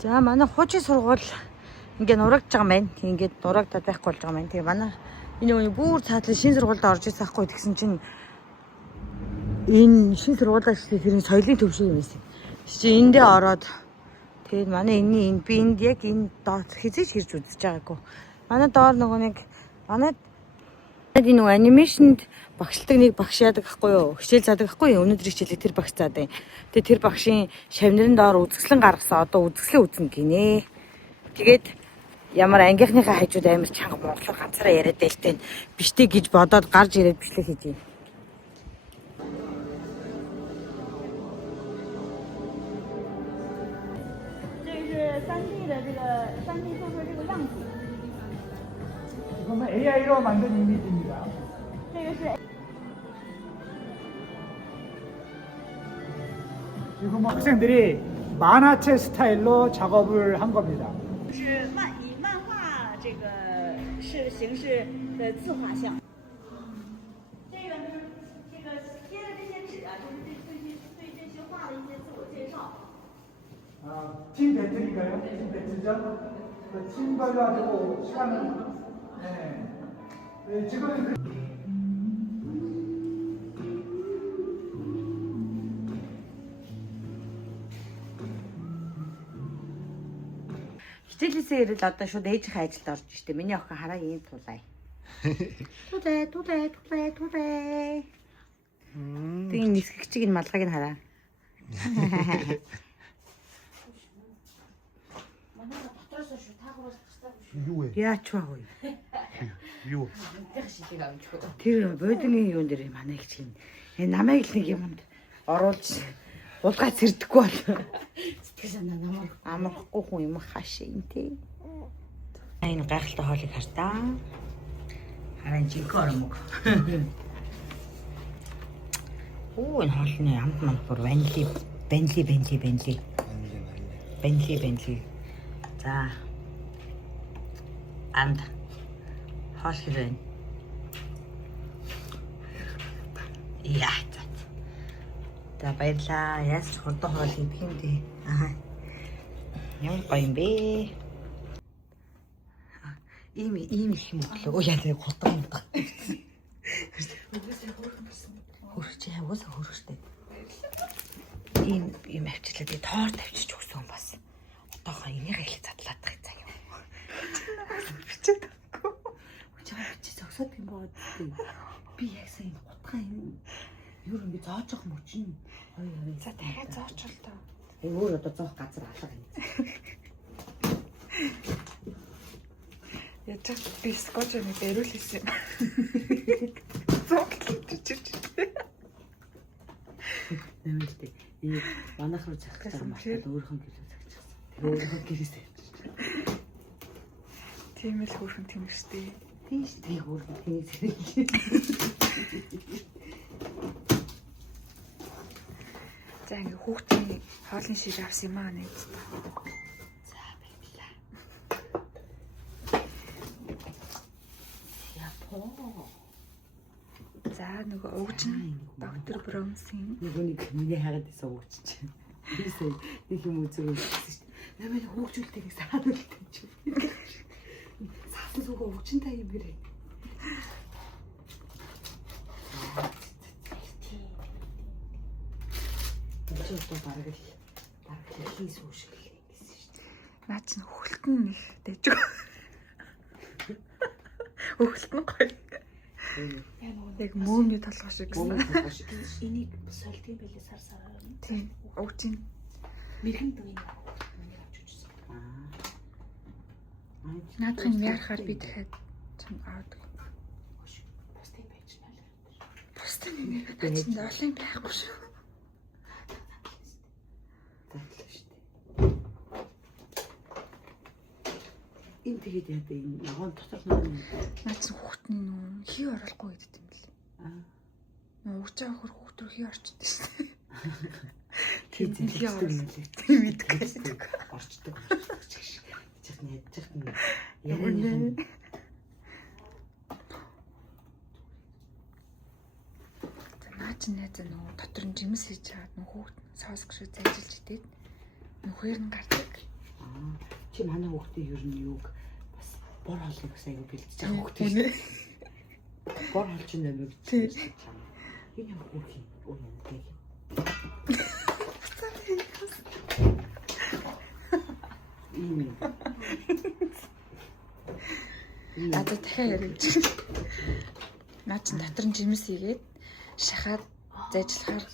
За манай хуучин сургууль ингээд нурагдж байгаа юм байна. Ингээд нурагдаад байхгүй болж байгаа юм байна. Тэгээ манай энэ үний бүр цаатлын шинэ сургуульд орж ирсэн ахгүй тэгсэн чинь энэ шинэ сургуулиас тэрний соёлын төв шиг юм байсан. Чи эндээ ороод тэгээд манай энэ би энд яг энэ доод хизээж хэрж үзэж байгаагүй. Манай доор нөгөө нэг манай энэ нөгөө анимашнд багшилдаг нэг багш яадаг ахгүй юу? Хичээл заадаг ахгүй юу? Өнөөдөр хичээлээ тэр багш заадаг. Тэгээд тэр багшийн шавнырын доор үзэсгэлэн гаргасан одоо үзэсгэлэн үзнэ гинэ. Тэгээд ямар ангийнхныхаа хажууд амар чанга монголоор ганцаараа яриад байлтай биштэй гэж бодоод гарч ирээд бичлэг хийж юм. 이거는 AI로 만든 이미지입니다. 지금 학생들이 만화책 스타일로 작업을 한 겁니다. 是以漫画这个形式的自画像。这个贴的这些纸啊，就是对这些画的一些自我介绍。 팀 배틀인가요? 팀 배틀전? 팀별로 가지고 시간을 지금 Хичээлээсээ ирэл одоо шууд ээжийнхээ ажилд орж штэ. Миний охин хараа ийм тулай. Тулай. Тэгээ нисгэгчиг энэ малгайг нь хараа. Яач вэ? Юу? Тэр бодины юун дээр манай их чинь намайг л нэг юмд оруулж улгаа цэрдэхгүй бол сэтгэл санаа намайг амархгүй хүн юм хаашаа юм те. Энэ гайхалтай хоолыг хартаа. Харин жинхэнэ ормог. Оо энэ хоолны амт манд бүр бэнли. За. Амт хоол хэрвэн. Яа. За баярлаа. Яаж хурдан хоол идэх юм бэ? Аа. Ямар гоё юм бэ? Ийм их юм өглөө. Оо яа тэр хурдан. Хөрч яваас хөрчтэй. Ийм авчлаа би тоор тавьчих өгсөн бас. Одоогоо энийг хэлээ задлаад байгаа цаа юм. Бичээд өгөө. Очоо бичиж зогсоод юм бод. Би яг сайн гутган юм. Юу юм би зоожох мөчнө. Ой. За дахиад зооч л тоо. Өөр одоо зоох газар алга юм. Яцаг би скотчыг дээрүүл хийсэн. Зооглож чичирч. Нэмэлтэй. И манайх руу захихаар мартаад өөрийнхөө гэлээ захичихсан. Тэр өөрийнхөө гэлээсээ авчиж. Тийм л хөөрхөн тэмэрстэй. Тийм шүү дээ өөрийнхөө тэнийг зэрэг. За ингээ хүүхдийн хоолны шир авсан юм аа нэг. За баярлаа. Япоо. За нөгөө өвчин доктор Бромсын Нөгөө нэг миний хагаад исэн өгч чинь. Бисээ нэг юм үзэг өгсөн шүү дээ. Намайг хөөгжүүлтэйг саад үлдэн чи. Саасан зүгөө өвчин та юм бэрээ. Чи одоо бараг л хийс үүшгэл юм гэсэн шүү дээ. наа чинь хөлтөн их дэж. Хөлтөн гоё. Яг мөөмний толгой шиг гэсэн. Энийг сольдгийн байлээ сар. Тийм. Өвчин Мэрхэн дүү энэ авч үзсэн. наадахын яарахаар би дахиад чам аваад. Бусдын байж наа. Бусдын нэг чинь олон байхгүй шүү. Задлаа шүү дээ. Энэ тэгээд яа дээ энэ ногоон дотор Наа чинь хүүхдний нүү хий оруулахгүй гэдэг юм бэл. Нөө уучаа хөр хүүхд рүү хий орчдөг шүү. тийм хий оруулдаг. тийм мэддэг. Орчдөг. Чихний ядчихна. Ярины. Наа чинь найз нөө дотор нь жимс хийж чаад нөө хүүхд соос гшүү зайжилж идээд нүхээр нь гардаг. Чи манай хүүхдээ ер нь юуг бас бор хоолыг бас аягүй бэлдэж байгаа хүүхдээ. Бор хоол чинь нэмэг гэж чам. Энэ яг үгүй үнэтэй. Надад дахиад яриж. Наа чин дотор нь жимс хийгээд шахаад зайжлахаар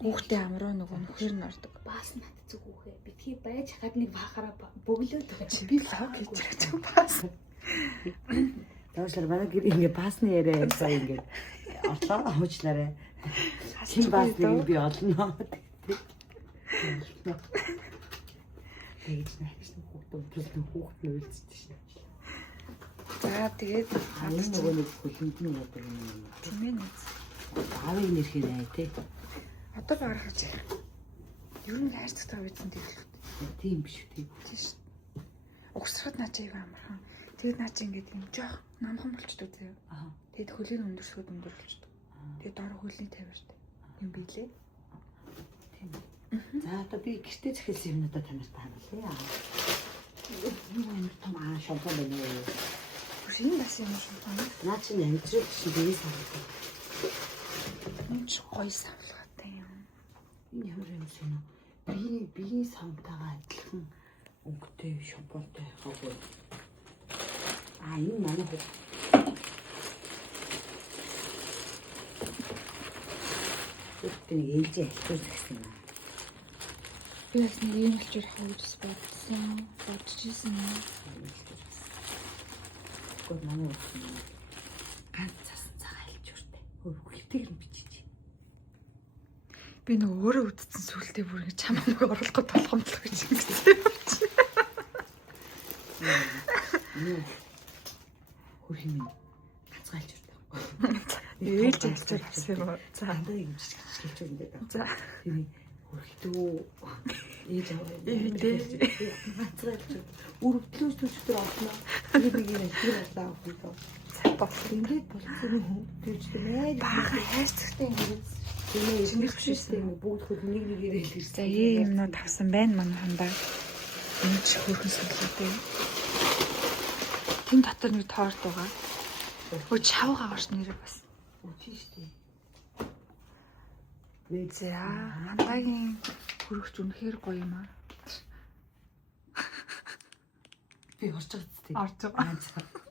хүүхдээ амраа нөгөө нөхөр нь ордог. Баас надад зүг үхээ. Битгий байж хаад нэг баахаараа бөглөөд байгаа. Би лог гэж байгаа баас. Таашлаа манай гэр ингээ баасны яриа ярьсаа ингээ орлоо хуучлаарай. Чин баасны би олно. Тэгж нэгс хүүхдүүд нь үйлцдэг шин. За тэгээд Хамгийн нөгөө нэг хөлөнд нь яадаг юм. тийм ээ нэз. Аавын нэрхээ нэ тий. Одоо гаргаж яах. Ер нь хайрцагтай байсан тэгэл. Тийм биш үү тий. Тийш. Угсрахад наа чи аяга амархан. Тэгээд наа чи ингээд юм жоох намхан болчдөг заяа. Аа. Тэгээд хөлийн өндөрсгүүд өндөр болчдөг. Тэгээд дор хөлийн тавиартай. Юм билээ. Тийм. За одоо би гэртээ захиалсан юмнуудаа танарт харуулъя. Юу юм том шампунь байна уу? Шинэ бас юм шиг байна. Наа чи амжилт шиг бийс харагдав. Энэ ч гоё савлгаатай юм. Энэ ямар юм шинэ? Биеийн савтайгаа адилхан өнгөтэй шампуньтай хаваа. Энэ манай хөө. Өөртөө ээлж альтуус гэсэн юм. Би бас нэг юм болчих хавьдс бодсон. Бодчихсон юм. Гол манай ганц цасан цагаан айлж үртэй. Хөвгөлтэйг нь бичиж. Би нэг өөрөө үдцсэн сүултээ бүр ингэ чамааг оруулах толгомдлоо гэж ингэсэн. Хөрх юм. Ганцгаалж үртэй. Ээлж альцаар авсан юм уу? За андаа юм жижиг юм даа. За. Тийм хөрхтөө ээж аваа. Ээдээ. Ганцгаалж өрөвдлөөс төчтөр олно. Би нэг хэлээ авлаа авах. Болох Ингээд болсон юм. Тэгж тэмээ. баахан хайрцагтай ингэ. Тэмээ эсмэх шүүстэй бүгд хөл нэгээр хэлсэн. За ийм юмнууд авсан байна манай хандаа. Энэ ч хөрхөн сүлгээтэй. Тэн дотор нэг торт байгаа. Өө чавга гарч нэрээ бас. Үгүй шүү дээ. За хандаагийн хөрөгч үнэхээр гоё юм аа. Би орж байгаа зү. Орж байгаа.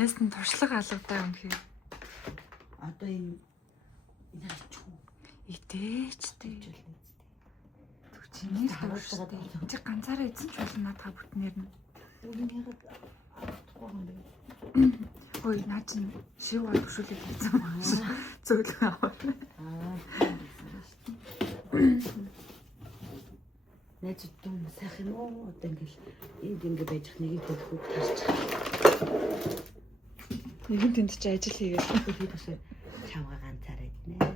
Яасан туршлага алгадаа үнэхээр. Одоо энэ яачгүй Идээч дээ. болно. Чиний тавштай. Чи ганцаараа эзэн ч болно надад бүтнээр нь. Үгүй ягаад авахгүй юм бэ? Ой наа чин шив бол хөшүүлээд хийсэн. Зөвлөн аваа. Найз дүүм сайхан юм уу? Одоо ингээл энд ингэ байж нэг төлөхөд тарч. Нэгэн тэнд чи ажил хийгээд. Би бас чавга ганцаараа гинэ.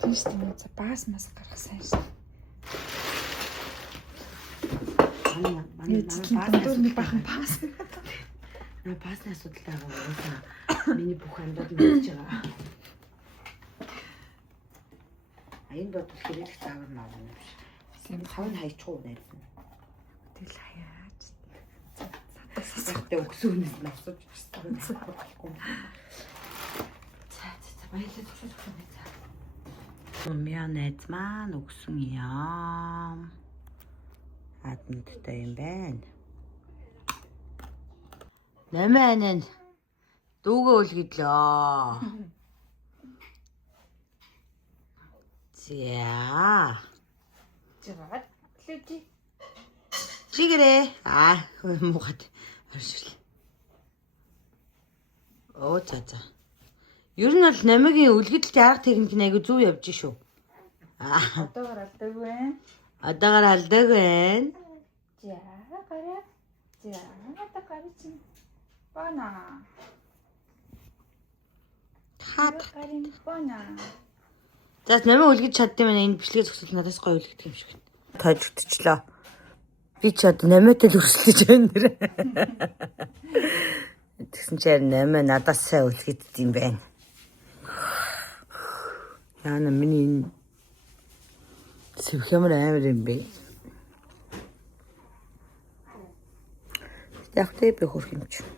Тийш тийм за баас мас гарах сайн шин. Манай баас нэг бахан баас. Баасны асуудалтай байгаа. Миний бүх амьдууд нь хийж байгаа. Энэ бод хэрэглэх заавар нь авах юм биш. Тийм Хав нь хайчихуу найз. тэгэл хаяач. Сасахтай өгсөөнөөс нь авсууж гэсэн. За баярлалаа төгсөж байна. Мяа найз маань өгсөн юм. Админтай юм байна. Нэмэн дүүгээ үлгэдлээ. За. Жагаад лүжи. Чигэрээ. Муухад оршил. Оо за. Ер нь бол намигийн үлгэдэлт арга техник нь айгу зөв явж шүү. Одоогоор алдаг байна. Одоогоор алдаг байна. За гараа. За одоо гараа чинь. Бана. Хаад. Гарын бана. За намиг үлгэж чаддсан байна. Энэ бичлэгээ зөксөл надаас гоё үлгэх юм шиг байна. Тойж утчлаа. Би ч одоо намиатай л өрсөлдөж байна нэр. Тэгсэн чинь намиа надаас сайн үлгэдэг юм байна. Яна миний сэвхэмэр амар юм бэ. Яг тэ би хөрх юм чинь.